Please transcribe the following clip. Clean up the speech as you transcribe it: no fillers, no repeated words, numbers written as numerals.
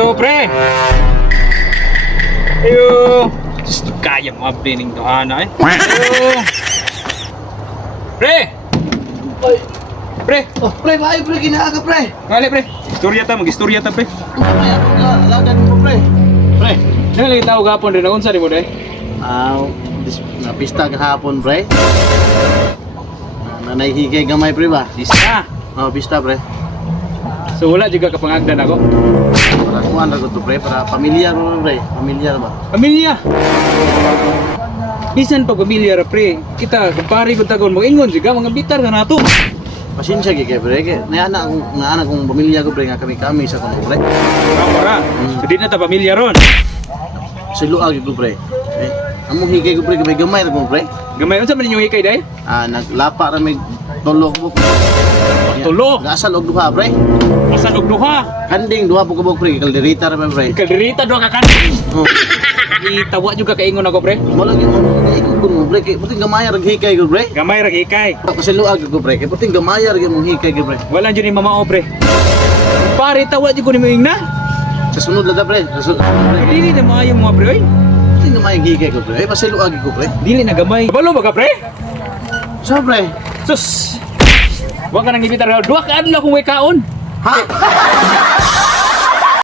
Ayo, pre. Ayo. Gusto kaya mo abrining to ana eh. Ayo. Pre. Oy, Pre. oh, pre, maayo pre, kinaaga pre. Ngali, pre. Mag-istorya ta, pre. Mamaya ako lagad mo pre. Pre. Ngali tao gapon rin unsa di mo dai? Na pista kahapon pre. Nanayhigay gamay pre ba? Isa. Oh, pista pre. So wala juga kapangagdan ako. Para kuan ra ko to pre, para pamilyar mo pre. Pamilyar ba? Pamilya. Bisan pag pamilya ra, pre. Kita kumpare ko tagon mo ingon juga mga bitar nga nato. Pasensya kay pre, kay na anak kong pamilya ko pre nga kami sa kono pre. Kamara. So di na ta pamilya ron. Siluag ko pre. Amo higay ko pre, gamay ra ko pre. Gamay unsa man ninyo hikay dai? Naglapa ra may tulo ko. Tulo. Gasal og duha pre. Asan og duha? Kanding duha po kabog pre, kalderita ra pre. Kalderita duha ka kanto. Oh. Itawa juga kaingon ako, pre. Wala gyud ikog mo pre, kay puting gamay ra hikay ko pre. Gamay ra hikay. Pasiluag ko pre, kay puting gamay ra mo hikay ko pre. Wala jud ni mamao, pre. Pare tawa jud ko ni moing na. Sa sunod lang pre, sa sunod pre. Dili na maayo mo, pre. Oy. Puting gamay hikay ko pre. Ay pasiluag ko pre. Dili na gamay. Balo ba ka, pre? So pre. Sus. Wa ka nang ibitar. Duha ka adlaw kung way kaon. Ha?